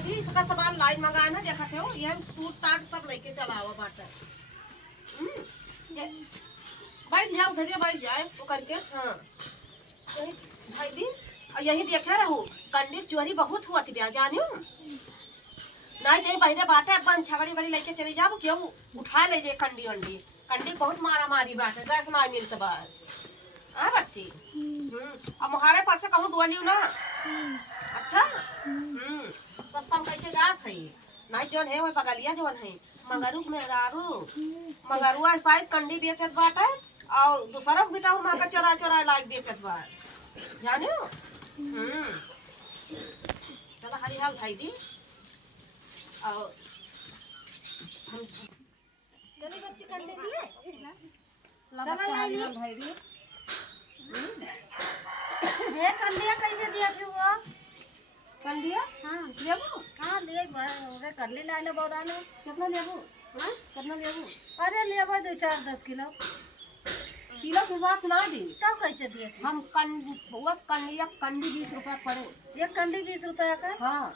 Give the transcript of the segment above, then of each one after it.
दी इसका सामान लाइन मंगाए ना देखा थे ये टूट टाट सब लेके चला हुआ बाटा। बैठ जाओ उधर बैठ जाए वो करके। हाँ भाई दी और यही देखे रहू कंडी चोरी बहुत हुआ थी ब्याह जानियो नहीं कहीं बहरे बाटे अपन छगड़ी बड़ी लेके चले जाओ क्यों उठा ले जे कंडी वंडी कंडी बहुत मारा मारी बाटे गैस ना मिलत बार हाँ बच्ची। अब मुहारे पर से कहूँ डुअली ना अच्छा। सब सब कैसे जात है नहीं जोन है वही बगलिया जोन है मगरू मगरुआ शायद कंडी बेचत बाटे और दूसरा बेटा माँ का चोरा चोरा लाग बेचत बाट जाने। चला हरी हाल भाई दी और चली बच्ची कंडी दिए चला ला भाई दी। ये कंडिया कैसे दिया फिर वो कंडिया हाँ लेबू हाँ ले कंडी लाने बोराने कितना लेबू हाँ कितना लेबू अरे लेबो 2-4-10 किलो किलो के हिसाब से ना दी तब कैसे दिए थे हम बस कंडी 20 रुपया पड़े एक कंडी 20 रुपया का। हाँ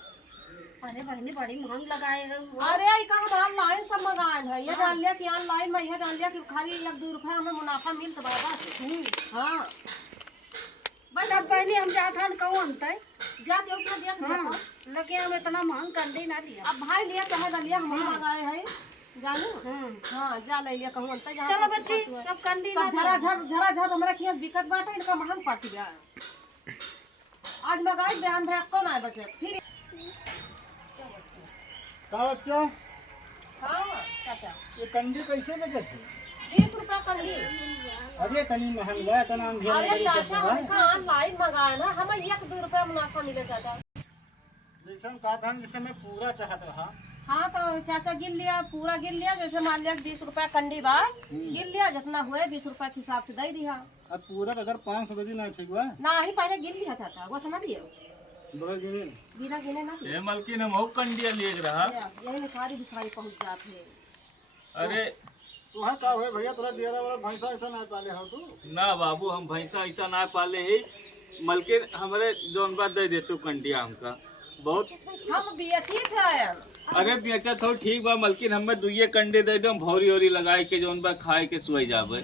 अरे बहनी बड़ी महंग लगाए है वो। अरे कहाँ ऑनलाइन सब मंगाए है ये डाल लिया कि ऑनलाइन में ये डाल लिया कि खाली 1-2 रुपया हमें मुनाफा मिलता बाबा। हाँ तब पहले हम जाते हैं कौन अंतर जाते हो क्या देख हाँ लेकिन हम इतना महंग कंडी ना लिया। अब भाई लिया चाहे डालिया हम मंगाए हैं जानू। हाँ जा ले लिया कहूँ अंतर जहाँ चलो बच्ची अब कंडी ना झरा झर हमारा किया दिक्कत बाटे इनका महंग पड़ती गया आज मंगाई बहन भाई कौन आए बचे फिर बच्चा हाँ चाचा ये कंडी कैसे लगे थे 20 रुपया कंडी। अरे तनी महंगा है तना हम अरे चाचा उनका ऑनलाइन मंगाया ना हमें 1-2 रुपया मुनाफा मिले चाचा। जैसे हम कहा था जिसे मैं पूरा चाहत रहा। हाँ तो चाचा गिन लिया पूरा गिन लिया जैसे मान लिया 20 रुपया कंडी बा गिन लिया जितना हुए 20 रुपया के हिसाब से दे दिया। अब पूरा अगर 500 बजे ना ठीक हुआ ना ही पहले गिन लिया चाचा वो समझ दिए बगल गिने बिना गिने ना दिए। ये मलकिन हम हो कंडिया ले रहा यही भिखारी भिखारी पहुँच जाते हैं। अरे वहाँ का हुए भैया थोड़ा डेरा वाला भैंसा ऐसा ना पाले हो तू ना बाबू हम भैंसा ऐसा ना पाले ही मलकिन हमारे जौन बात दे दे तू कंडिया हमका बहुत हम बेची थे अरे बेचत हो ठीक बा मलकिन हमें दुइये कंडे दे दो भौरी ओरी लगाए के जौन बा खाए के सुई जावे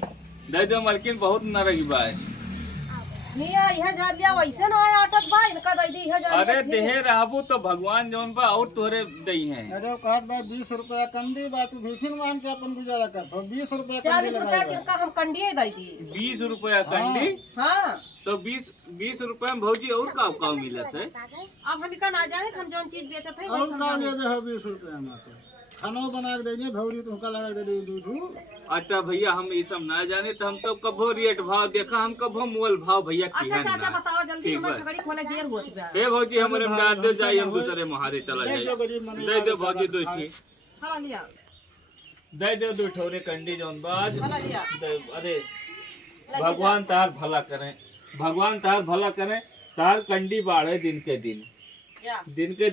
दे दो मलकिन बहुत नरगी बा यह जान लिया वैसे ना आया अटक बा इनका दे दी अरे देहे रहबू तो भगवान जौन बा और तोरे दई हैं। अरे कहत भाई 20 रुपया कंडी बा तू भीखिन मान के अपन गुजारा कर तो 20 रुपया 40 रुपया किनका हम कंडिये दे दी 20 रुपया कंडी हाँ तो 20 रुपया में भौजी और का मिलत है। अब हम इका ना जाने हम जौन चीज बेचत है और का ले दे 20 रुपया में तो खाना बना के दे दे भौरी तो का लगा दे दूध। अच्छा भैया हम ये सब ना जाने तो हम तो कभो रेट भाव देखा हम कभो मोल भाव भैया की अच्छा है चाचा ना। बताओ जल्दी ठीक हमारे बा। छगड़ी खोले देर होत बा हे भौजी हमारे डाल दे जाए हम दूसरे महारे चला दे दो जाए गरीब मने दे दे भौजी दो थी हला लिया दे दे दो ठोरे कंडी जौन बाज हला लिया अरे भगवान तार भला करे भगवान तार भला करे तार कंडी बाढ़े दिन के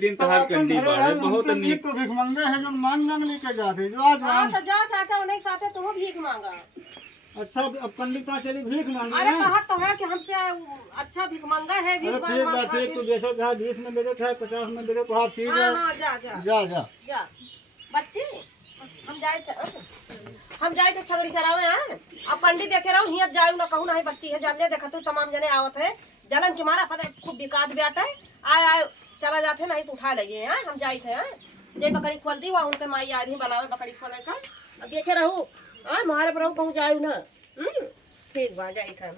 दिन तार कंडी बाढ़े बहुत नीक तो भीख मंगे है जो मांग मांग लेके जाते जो आज हाँ तो जा चाचा उन्हीं के साथे तुम भीख मांगा। अच्छा अब कंडी कहाँ चली भीख मांगे अरे कहा तो है कि हमसे अच्छा भीख मांगा है भीख अरे ठीक बात है तू बेचो चाहे 20 में बेचो चाहे 50 में बेचो तो हर चीज है हाँ जा जा जा जा जा बच्ची हम जाए के छबरी चरावे हैं अब पंडित देखे रहो हियत जाऊ ना कहूँ ना बच्ची है जाने देखा तू तमाम जने आवत है जलन के मारा पता खूब बिकात बैठा है आए चला जाते नहीं तो उठा लगे हैं हम जाए थे जे बकरी खोल दी वहाँ उनके माई आ रही बनावे बकरी खोले का देखे रहू मारे पर रहू कहूँ जाऊ ना ठीक बा जाए थे हम।